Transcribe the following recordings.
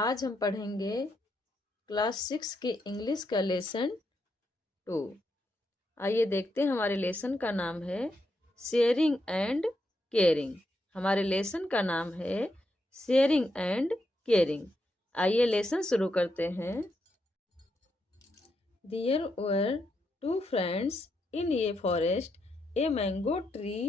आज हम पढ़ेंगे क्लास 6 के इंग्लिश का लेसन 2। आइए देखते हैं, हमारे लेसन का नाम है शेयरिंग एंड केयरिंग। हमारे लेसन का नाम है शेयरिंग एंड केयरिंग। आइए लेसन शुरू करते हैं। There were two friends in a forest, a mango tree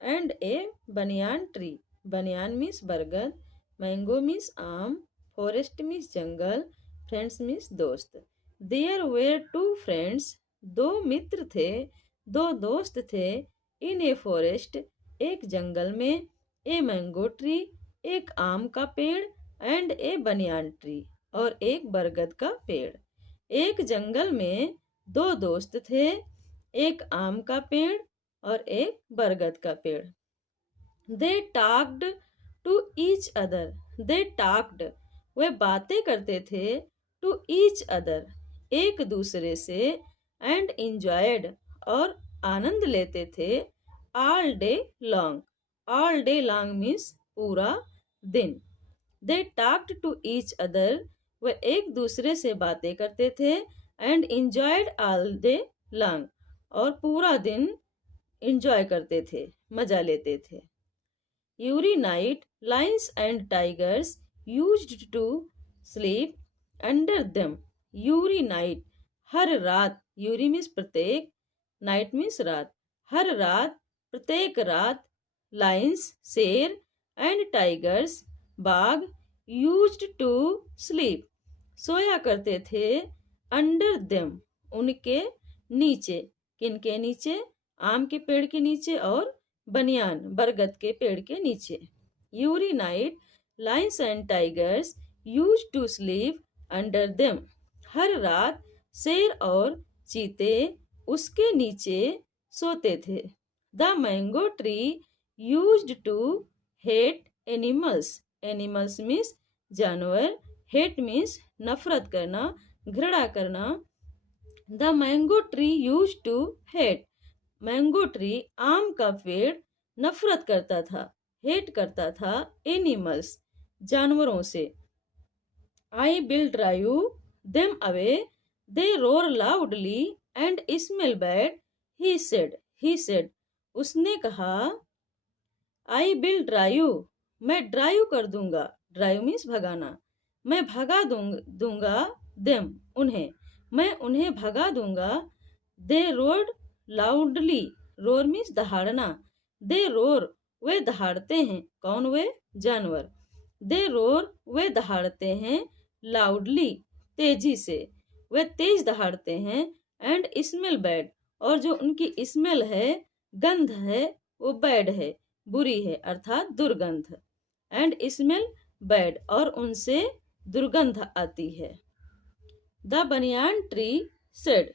and a banyan tree. Banyan means बरगद, mango means आम, forest means जंगल, friends means दोस्त। There were two friends, दो मित्र थे, दो दोस्त थे। In a forest, एक जंगल में, a mango tree, एक आम का पेड़, and a banyan tree, और एक बरगद का पेड़। एक जंगल में दो दोस्त थे, एक आम का पेड़ और एक बरगद का पेड़। They talked to each other. They talked, वे बातें करते थे, टू ईच अदर, एक दूसरे से, एंड इंजॉयड, और आनंद लेते थे, all day long. All day long means पूरा दिन। They talked to each other, वे एक दूसरे से बातें करते थे, and enjoyed all day long, और पूरा दिन इंजॉय करते थे, मजा लेते थे। Every night lions and tigers used to sleep under them. Every night, हर रात, यूरी मीन्स प्रत्येक, नाइट मीन्स रात, हर रात, प्रत्येक रात, लायंस शेर, एंड टाइगर्स बाघ, यूज्ड टू स्लीप, सोया करते थे, अंडर देम, उनके नीचे। किनके नीचे? आम के पेड़ के नीचे और बनियान बरगद के पेड़ के नीचे। Every night lions and tigers used to sleep under them. हर रात शेर और चीते उसके नीचे सोते थे। The mango tree used to hate animals. Animals means जानवर, हेट मीन्स नफरत करना, घृणा करना। The mango tree used to hate, mango tree आम का पेड़ नफरत करता था, हेट करता था, एनिमल्स जानवरों से। I will drive them away, they roar loudly and smell bad, he said. He said, उसने कहा, आई विल ड्राइव, मैं ड्राइव कर दूंगा, ड्राइव मीन्स भगाना, मैं भगा दूंगा देम, उन्हें, मैं उन्हें भगा दूंगा। दे रोड लाउडली, रोर मीन्स दहाड़ना, दे रोर, वे दहाड़ते हैं, कौन? वे जानवर। दे रोर, वे दहाड़ते हैं, लाउडली, तेजी से, वे तेज दहाड़ते हैं, एंड स्मेल बैड, और जो उनकी स्मेल है, गंध है, वो बैड है, बुरी है, अर्थात दुर्गंध। एंड स्मेल बैड, और उनसे दुर्गंध आती है। द बनियान ट्री सेड,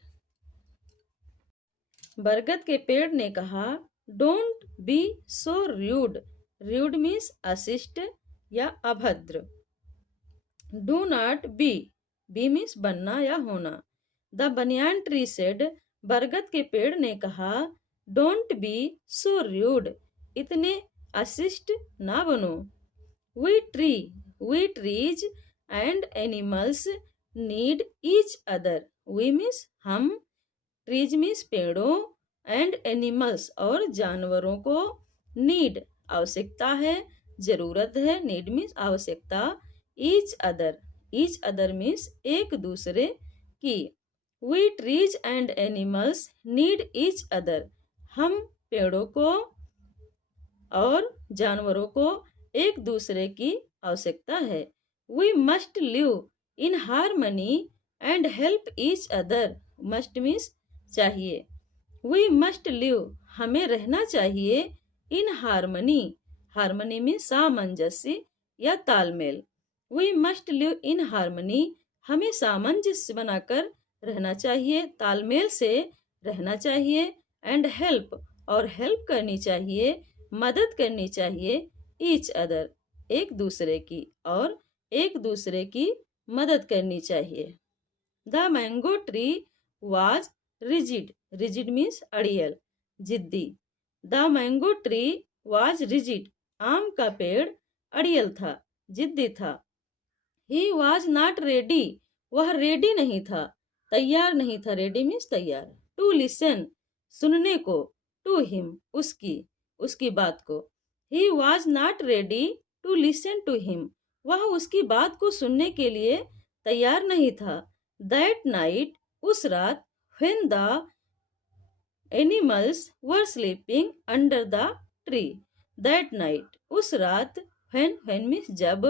बरगद के पेड़ ने कहा, don't be so rude. Rude means अशिष्ट या अभद्र। Do not be, be means बनना या होना। द बनियान ट्री सेड, बरगद के पेड़ ने कहा, डोंट बी सो रूड, इतने अशिष्ट ना बनो। We trees and animals need each other. We means हम, ट्रीज मीन्स पेड़ों, एंड एनिमल्स और जानवरों को, नीड आवश्यकता है, जरूरत है, नीड मीन्स आवश्यकता, ईच अदर मीन्स एक दूसरे की। We trees and animals need each other, हम पेड़ों को और जानवरों को एक दूसरे की आवश्यकता है। We must live in harmony and help each other. Must means चाहिए। वी मस्ट लिव, हमें रहना चाहिए, इन हार्मनी, हार्मनी मीन्स सामंजस्य या तालमेल। We must live in harmony, हमें सामंजस्य बनाकर रहना चाहिए, तालमेल से रहना चाहिए। एंड हेल्प, और हेल्प करनी चाहिए, मदद करनी चाहिए, ईच अदर, एक दूसरे की, और एक दूसरे की मदद करनी चाहिए। The mango tree was rigid. Rigid means अड़ियल, जिद्दी। The mango tree was rigid, आम का पेड़ अड़ियल था, जिद्दी था। ही वॉज नॉट रेडी, वह रेडी नहीं था, तैयार नहीं था, रेडी मीन्स तैयार। टू लिसन, सुनने को, टू हिम, उसकी बात को। He was not ready to listen to him, वह उसकी बात को सुनने के लिए तैयार नहीं था। दैट नाइट, उस रात, when the animals were sleeping under the tree, that night, उस रात, व्हेन मीन्स जब,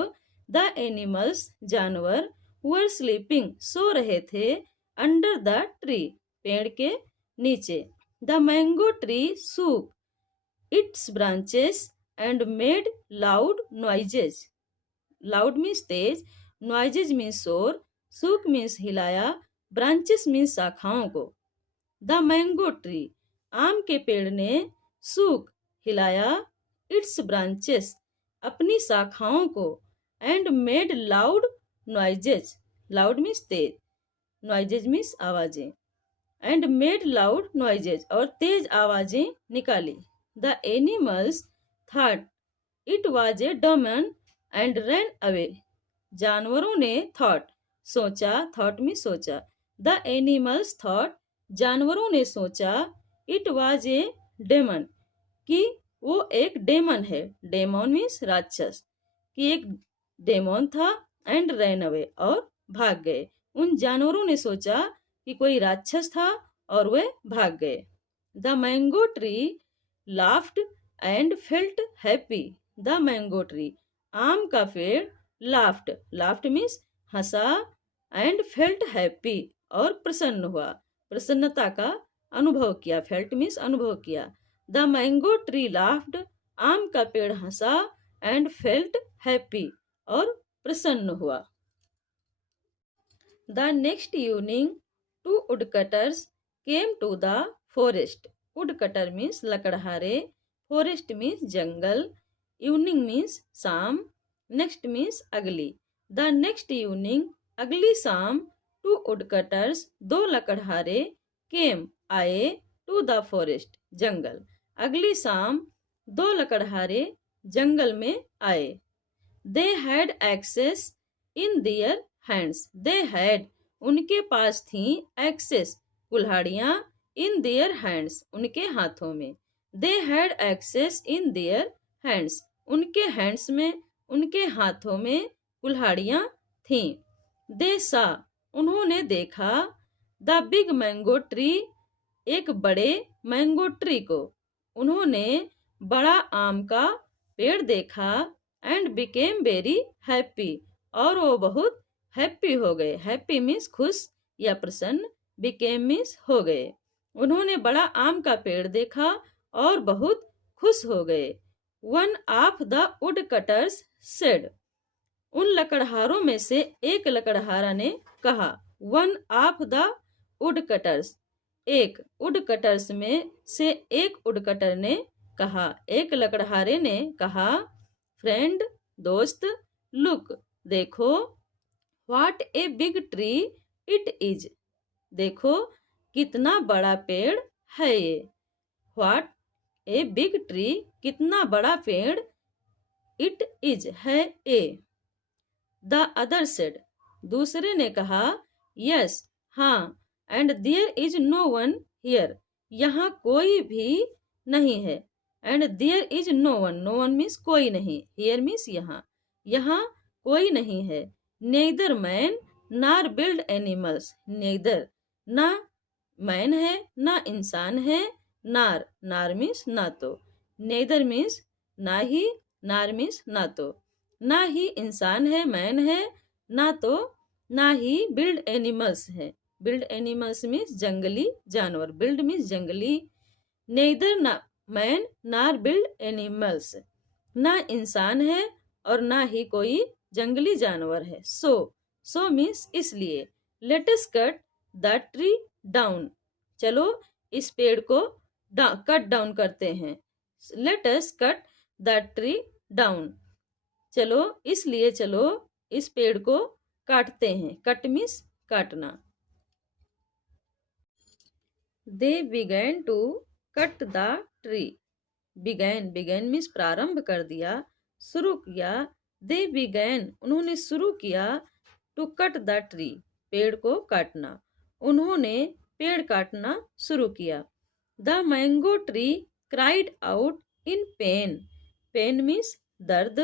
द एनिमल्स, जानवर, वर स्लीपिंग, सो रहे थे, अंडर द ट्री, पेड़ के नीचे। The mango tree shook its branches and made loud noises, loud means तेज, नॉइजेज मीन्स शोर, सूक मीन्स हिलाया, ब्रांचेस मीन्स शाखाओं को। द मैंगो ट्री, आम के पेड़ ने, सूक, हिलाया, इट्स ब्रांचेस, अपनी शाखाओं को, and made loud noises, loud means तेज, नॉइजेज मीन्स आवाजें, एंड मेड लाउड नॉइजेज, और तेज आवाजें निकाली। The animals thought it was a demon and ran away, जानवरों ने थॉट, सोचा, थॉट में सोचा। द एनिमल्स थॉट, जानवरों ने सोचा, इट वाज ए डेमन, कि वो एक डेमन है, डेमन मीन्स राक्षस, कि एक डेमन था, एंड रैन अवे, और भाग गए। उन जानवरों ने सोचा कि कोई राक्षस था और वे भाग गए। The mango tree laughed and felt happy, the mango tree, आम का पेड़, laughed, laughed means Hansa, and felt happy, और प्रसन्न हुआ, प्रसन्नता का अनुभव किया, फेल्ट मीन्स अनुभव किया। द मैंगो ट्री लाफ्ड, आम का पेड़ हंसा, एंड फेल्ट हैप्पी, और प्रसन्न हुआ। The next evening two woodcutters came to the forest, woodcutter means लकड़हारे, फॉरेस्ट मीन्स जंगल, इवनिंग मीन्स शाम, नेक्स्ट मीन्स अगली। द नेक्स्ट इवनिंग, अगली शाम, टू वुडकटर्स, दो लकड़हारे, केम, आए, टू द फॉरेस्ट, जंगल, अगली शाम दो लकड़हारे जंगल में आए। They had axes in their hands, they had, उनके पास थी, एक्सेस, कुल्हाड़ियाँ, इन दियर हैंड्स, उनके हाथों में। They had axes in their hands, उनके हैंड्स में, उनके हाथों में कुल्हाड़ियाँ थीं। दे सा, उन्होंने देखा, द बिग मैंगो ट्री, एक बड़े मैंगो ट्री को, उन्होंने बड़ा आम का पेड़ देखा, एंड बिकेम वेरी हैप्पी, और वो बहुत हैप्पी हो गए, हैप्पी मीन्स खुश या प्रसन्न, बिकेम मीन्स हो गए। उन्होंने बड़ा आम का पेड़ देखा और बहुत खुश हो गए। One of the wood cutters said, उन लकड़हारों में से एक लकड़हारा ने कहा। One of the wood cutters, एक वुड कटर्स में से एक वुडकटर ने कहा, एक लकड़हारे ने कहा। फ्रेंड, दोस्त, लुक, देखो, what a big tree it is, देखो कितना बड़ा पेड़ है ये। व्हाट ए बिग ट्री, कितना बड़ा पेड़, इट इज, है ए। द अदर सेड, दूसरे ने कहा। यस, हाँ, and there is no one here, यहाँ कोई भी नहीं है। And there is no one, no one means कोई नहीं, हियर मीन्स यहाँ, यहाँ कोई नहीं है। Neither man nor bird animals, neither, ना मैन है ना इंसान है, नार, नार मीन्स ना तो, नेदर मीन्स ना ही, नार मीन्स ना तो, ना ही इंसान है, मैन है, ना तो, ना ही बिल्ड एनिमल्स है, बिल्ड एनिमल्स मीन्स जंगली जानवर, बिल्ड मीन्स जंगली। नेदर ना मैन नार बिल्ड एनिमल्स, ना इंसान है और ना ही कोई जंगली जानवर है। सो मीन्स इसलिए। Let us cut the tree down, चलो इस पेड़ को कट डाउन करते हैं। Let us cut the tree down, चलो इसलिए चलो इस पेड़ को काटते हैं। कट मीन्स काटना। They began to cut the tree, began, began means प्रारंभ कर दिया, शुरू किया। दे बिगैन, उन्होंने शुरू किया। टू कट द ट्री, पेड़ को काटना। उन्होंने पेड़ काटना शुरू किया। The mango tree cried out in pain, pain means दर्द,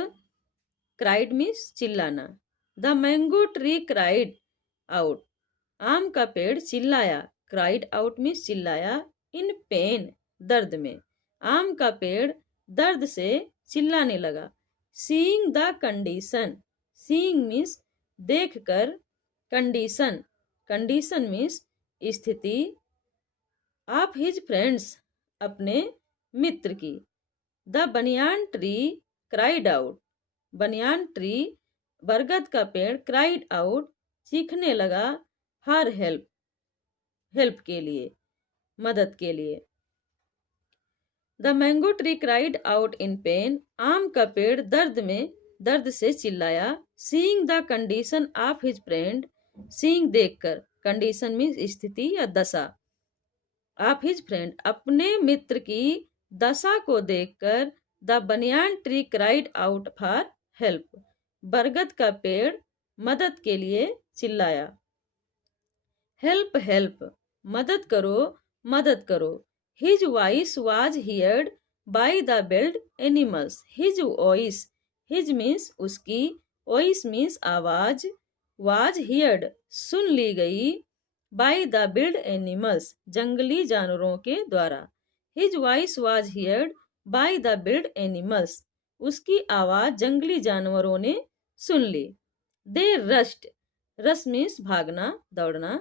क्राइड मीन्स चिल्लाना। The mango tree cried out, आम का पेड़ चिल्लाया, क्राइड आउट मीन्स चिल्लाया, इन पेन दर्द में, आम का पेड़ दर्द से चिल्लाने लगा। Seeing the condition, seeing means देखकर, कंडीशन, कंडीशन मीन्स स्थिति, ऑफ हिज फ्रेंड्स, अपने मित्र की। The banyan tree cried out, banyan tree बरगद का पेड़ क्राइड आउट चीखने लगा, फॉर हेल्प, हेल्प के लिए, मदद के लिए। The mango tree cried out in pen, आम का पेड़ दर्द में, दर्द से चिल्लाया। Seeing the condition of his friend, seeing देखकर, कंडीशन मीन्स स्थिति या दशा, ऑफ हिज फ्रेंड अपने मित्र की दशा को देखकर, the banyan tree cried out for help, बरगद का पेड़ मदद के लिए चिल्लाया। हेल्प हेल्प, मदद करो, मदद करो। His voice was heard by the build animals, his voice, his means उसकी, वॉइस मीन्स आवाज, वाज हियर्ड सुन ली गई, बाय द बिल्ड एनिमल्स जंगली जानवरों के द्वारा। His voice was heard by the build animals, उसकी आवाज जंगली जानवरों ने सुन ली। दे रस्ट, रस मीन्स भागना, दौड़ना।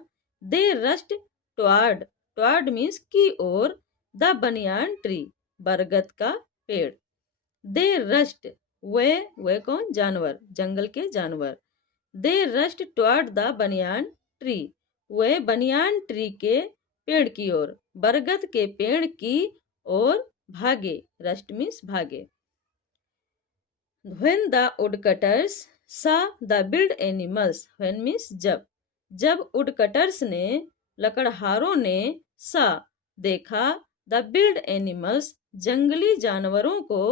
दे रस्ट टुवर्ड, टुवर्ड मीन्स की ओर, द बनियान ट्री बरगद का पेड़। दे रस्ट, वे कौन, जानवर, जंगल के जानवर। They rushed toward the banyan tree, वे बनियान ट्री के पेड़ की ओर, बरगद के पेड़ की ओर भागे, रस्ट मीन्स भागे। When the woodcutters saw the build animals, when means जब, जब woodcutters ने, लकड़हारों ने, सा देखा, द बिल्ड एनिमल्स जंगली जानवरों को,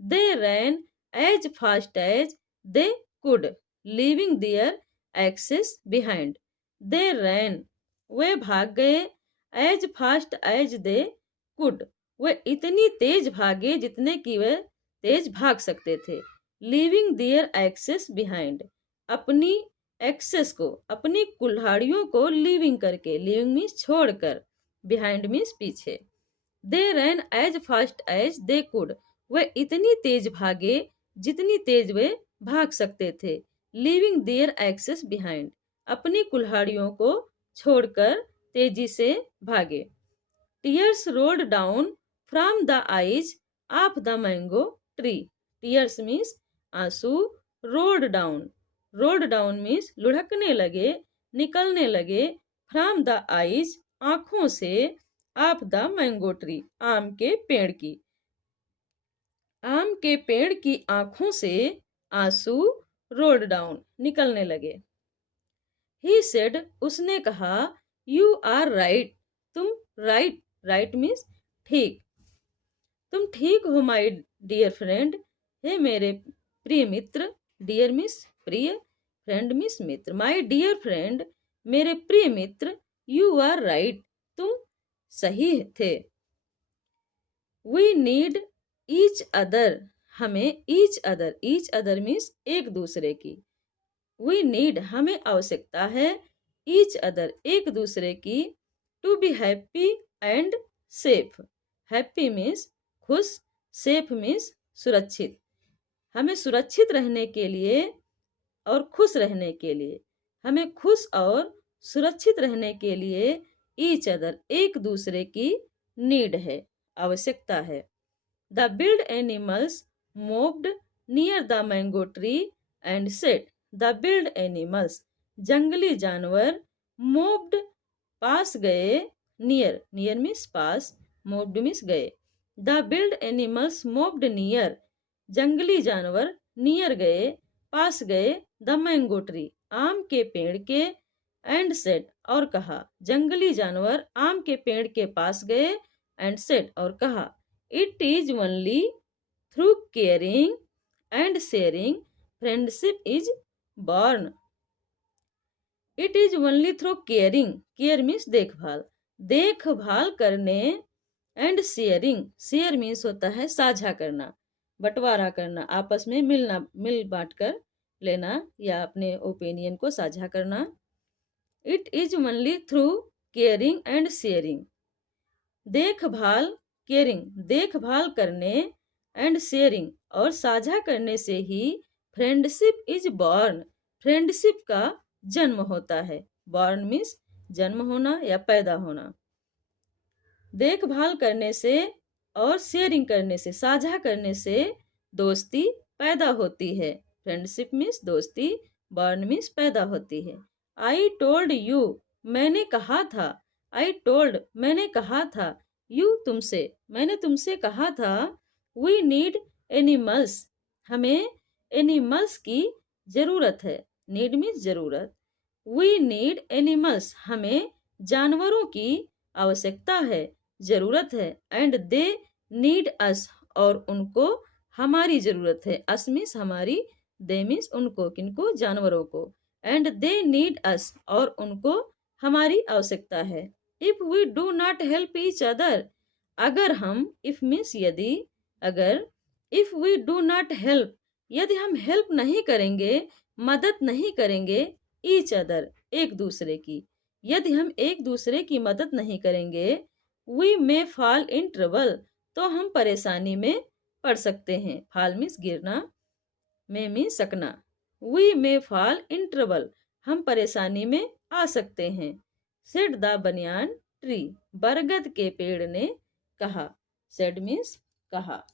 they ran as fast as they could, leaving their axes behind. They ran, वे भाग गए, as fast as they could, वे इतनी तेज भागे जितने कि वे तेज भाग सकते थे। लीविंग देयर एक्सेस बिहाइंड, अपनी एक्सेस को, अपनी कुल्हाड़ियों को लीविंग करके, लीविंग मीन्स छोड़कर, बिहाइंड मीन्स पीछे। They ran as fast as they could, वे इतनी तेज भागे जितनी तेज वे भाग सकते थे। लीविंग देयर एक्सेस बिहाइंड, अपनी कुल्हाड़ियों को छोड़कर तेजी से भागे। Tears rolled down from the eyes of the mango tree, tears means आंसू, rolled down, rolled down means लुढ़कने लगे, निकलने लगे, फ्रॉम द आईज आंखों से, ऑफ द मैंगो ट्री आम के पेड़ की, आम के पेड़ की आंखों से आंसू, रोल्ड डाउन निकलने लगे। ही सेड, उसने कहा, यू आर राइट, तुम राइट, राइट मीन्स ठीक, तुम ठीक हो माई डियर फ्रेंड, हे मेरे प्रिय मित्र, डियर मीन्स प्रिय, फ्रेंड मीन्स मित्र, माई डियर फ्रेंड मेरे प्रिय मित्र, यू आर राइट, तुम सही थे। वी नीड ईच अदर, हमें each other, each other means एक दूसरे की, वी नीड हमें आवश्यकता है, ईच अदर एक दूसरे की, to be happy and safe, happy means खुश, सेफ मीन्स सुरक्षित, हमें सुरक्षित रहने के लिए और खुश रहने के लिए, हमें खुश और सुरक्षित रहने के लिए ईच अदर एक दूसरे की नीड है, आवश्यकता है। The build animals moved near the mango tree and set, the build animals जंगली जानवर, मूव्ड पास गए, नियर, नियर मीन्स पास, मूव्ड मीन्स गए। The build animals moved near, जंगली जानवर नियर गए, पास गए, द मैंगो ट्री आम के पेड़ के, एंड सेड और कहा, जंगली जानवर आम के पेड़ के पास गए, एंड सेड और कहा, it is only through caring and sharing friendship is born, it is only through caring, care means देखभाल, देखभाल करने, एंड शेयरिंग, शेयर मीन्स होता है साझा करना, बंटवारा करना, आपस में मिलना, मिल बांट कर लेना या अपने ओपिनियन को साझा करना। It is only through caring and sharing, देखभाल, केयरिंग देखभाल करने, एंड शेयरिंग और साझा करने से ही फ्रेंडशिप इज बॉर्न, फ्रेंडशिप का जन्म होता है। बॉर्न मीन्स जन्म होना या पैदा होना। देखभाल करने से और शेयरिंग करने से, साझा करने से दोस्ती पैदा होती है। फ्रेंडशिप मीन्स दोस्ती, बॉर्न मीन्स पैदा होती है। आई टोल्ड यू, मैंने कहा था। आई टोल्ड, मैंने कहा था। यू, तुमसे, मैंने तुमसे कहा था। वी नीड एनिमल्स, हमें एनिमल्स की जरूरत है। नीड मीन्स जरूरत। वी नीड एनिमल्स, हमें जानवरों की आवश्यकता है, जरूरत है। एंड दे नीड अस, और उनको हमारी जरूरत है। अस मीन्स हमारी, दे मीन्स उनको, किनको, जानवरों को। एंड दे नीड अस, और उनको हमारी आवश्यकता है। If we do not help each other, अगर हम, इफ मीन्स यदि, अगर, if we do not help, यदि हम हेल्प नहीं करेंगे, मदद नहीं करेंगे, ईच अदर, एक दूसरे की, यदि हम एक दूसरे की मदद नहीं करेंगे, we may fall in trouble, तो हम परेशानी में पड़ सकते हैं। फॉल मीन्स गिरना, मे मीन्स सकना। We may fall in trouble, हम परेशानी में आ सकते हैं। सेड द बनियान ट्री, बरगद के पेड़ ने कहा। सेड मीन्स कहा।